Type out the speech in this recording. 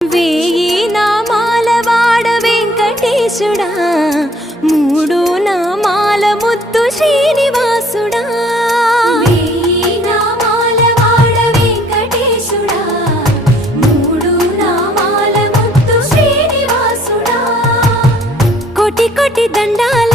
వేయి నామాల వాడ వెంకటేశుడా, మూడు నామాల ముద్దు శ్రీనివాసుడా. వేయి నామాల వాడ వెంకటేశుడా, మూడు నామాల ముద్దు శ్రీనివాసుడా. కోటి కోటి దండాలు